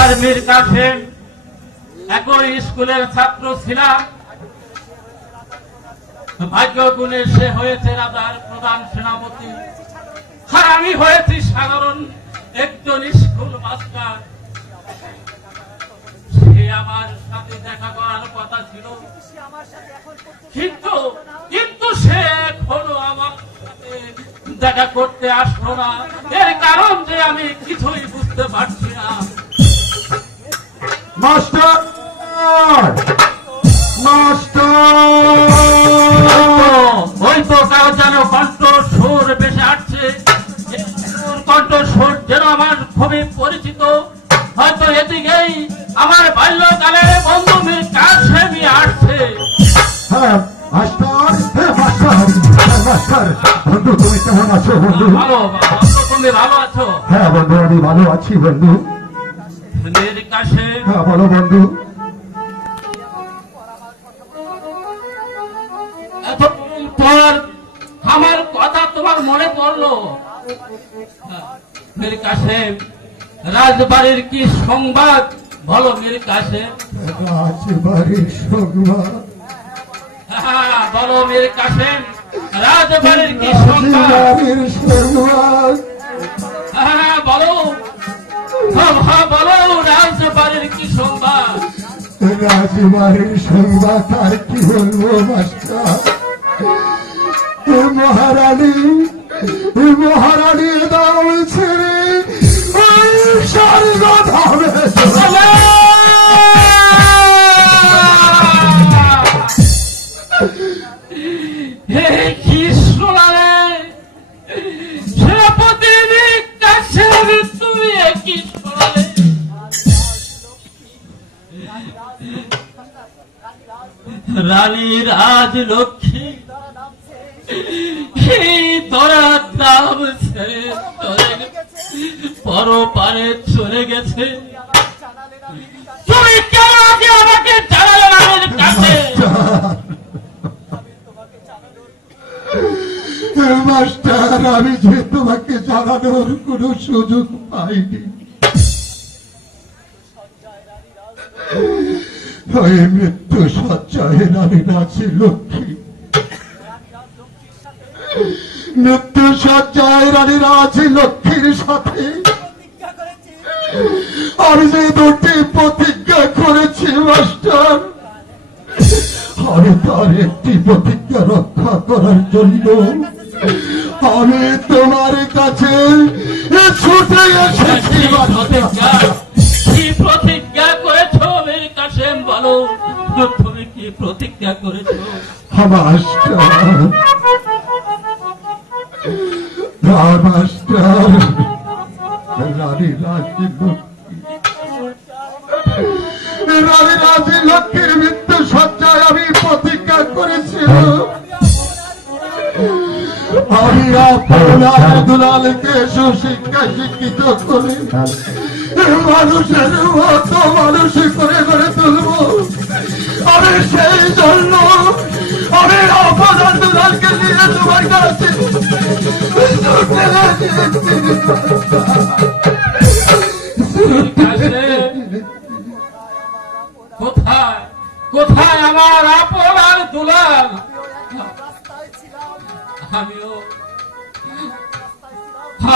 আর মীর কাসেম একই স্কুলের ছাত্র ছিলাম। ভাগ্য গুণে সে হয়েছে রাজার প্রধান সেনাপতি, আর আমি হয়েছি সাধারণ একজন স্কুল মাস্টার। সে আমার সাথে দেখা করার কথা ছিল, কিন্তু সে এখনো আমার সাথে দেখা করতে আসলো না। এর কারণ যে আমি কিছুই বুঝতে পারছি না। মাস্টার ওই তো কারো যেন কণ্ঠ সুর বেশি আসছে, কণ্ঠ সুর যেন আমার খুবই পরিচিত। হয়তো এদিকেই আমার বাল্যকালের বন্ধু মীর কাসেমই আসছে। হ্যাঁ মাস্টার, হ্যাঁ মাস্টার। বন্ধু তুমি কেমন আছো বন্ধু? ভালো, তুমি ভালো আছো? হ্যাঁ বন্ধু আমি ভালো আছি বন্ধু। মীর কাসেম, হ্যাঁ বলো বন্ধু। এতদিন পর আমার কথা তোমার মনে পড়লো। মীর কাসেম, রাজবাড়ির কি সংবাদ বলো মীর কাসেম? রাজবাড়ির সংবাদ? হ্যাঁ বলো মীর কাসেম, রাজবাড়ির কি সংবাদ? হ্যাঁ বলো, বলো রাজবাড়ির কি সংবাদ? রাজবাড়ির সংবাদ আর কি বলবো মাস্টার। মহারানী দাম ছেড়ে স্বর্গধামে চলে। কি শোনালে সেনাপতি মীর কাসেম, তুমি কি শোনালে? রানী রাজলক্ষ্মী ধরার দাম ছেড়ে পরপারে চলে গেছে। তুমি কেন আগে আমাকে জানালে না মীর কাসেম? মাস্টার আমি যে তোমাকে জানানোর কোন সুযোগ পাইনি। ওই মৃত্যু সজ্জায় রানী রাজলক্ষ্মী, মৃত্যু সজ্জায় রানী রাজলক্ষ্মীর সাথে আমি যে দুটি প্রতিজ্ঞা করেছি মাস্টার, আমি তার একটি প্রতিজ্ঞা রক্ষা করার জন্য আমি তোমার কাছে ছুটে এসেছি। কি প্রতিজ্ঞা করেছো মীর কাসেম বলো, তুমি কি প্রতিজ্ঞা করেছো? মাস্টার রানী রাজলক্ষ্মীর মৃত্যু সজ্জায় আমি প্রতিজ্ঞা করেছিলাম আমি আপনার দুলালকে সুশিক্ষা শিক্ষিত করে মানুষের মতো মানুষ করে গড়ে তুলব। আমি সেই জন্য আমি আপনার দুলালকে নিয়ে তোমার কাছে কোথায় কোথায় আমার আপনার দুলাল?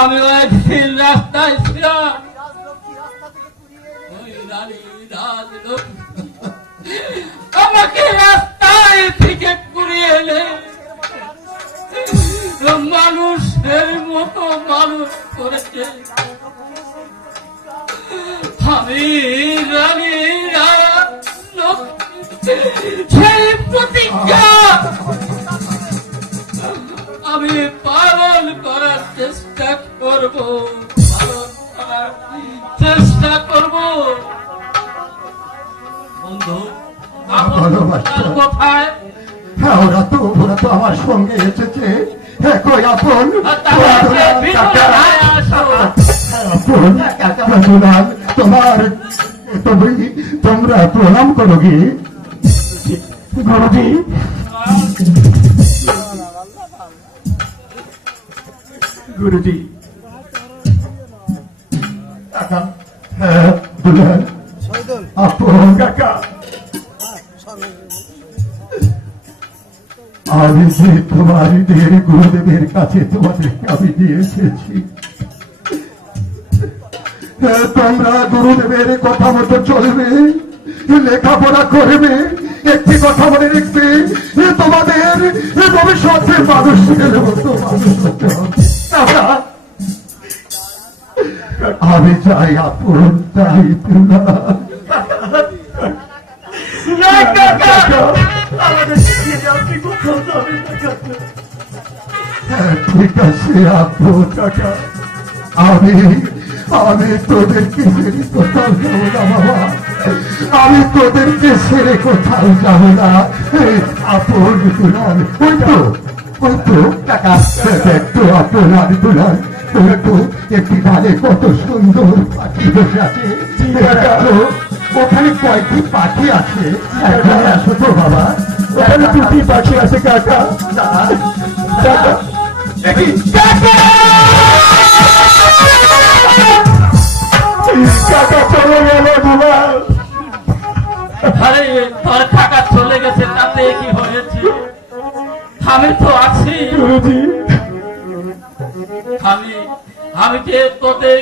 আমিও একদিন রাস্তায় ছিলাম, ওই রানী রাজলক্ষ্মী আমাকে রাস্তায় থেকে কুড়িয়ে এনে মানুষের মতো মানুষ করেছে। আমি রানী রাজলক্ষ্মী সেই প্রতিজ্ঞা আমি পালন করার চেষ্টা করব, বন্ধু। কোথায়? হ্যাঁ ওরা তো আমার সঙ্গে এসেছে। হ্যাঁ কই আপন তোমরা প্রণাম করো গে গুরুজি। গুরুজি হ্যাঁ দুলাল আপন কাকা আমি যে তোমাদের গুরুদেবের কাছে তোমাদেরকে আমি দিয়ে এসেছি তোমরা গুরুদেবের কথা মতো চলবে লেখাপড়া করবে একটি কথা মনে রাখবে তোমাদের ভবিষ্যতের মানুষের মতো মানুষ হতে হবে আমি চাই আপন তাই ঠিক আছে আপন কাকা আমি তোদেরকে ছেড়ে কোথাও যাবো না বাবা আমি তোদেরকে ছেড়ে কোথাও যাবো না আপন দুলাল ওই তো কাকা দেখতো আপন আমি দুলাল তো একটি ডালে কত সুন্দর পাখি বসে আছে ওখানে কয়েকটি পাখি আছে আসো তো বাবা ওখানে দুটি পাখি আছে কাকা কাকা চলে গেল দুলাল আরে তোর কাকা চলে গেছে তাতে কি হয়েছে আমি তো আছি গুরুজি আমি যে তোদের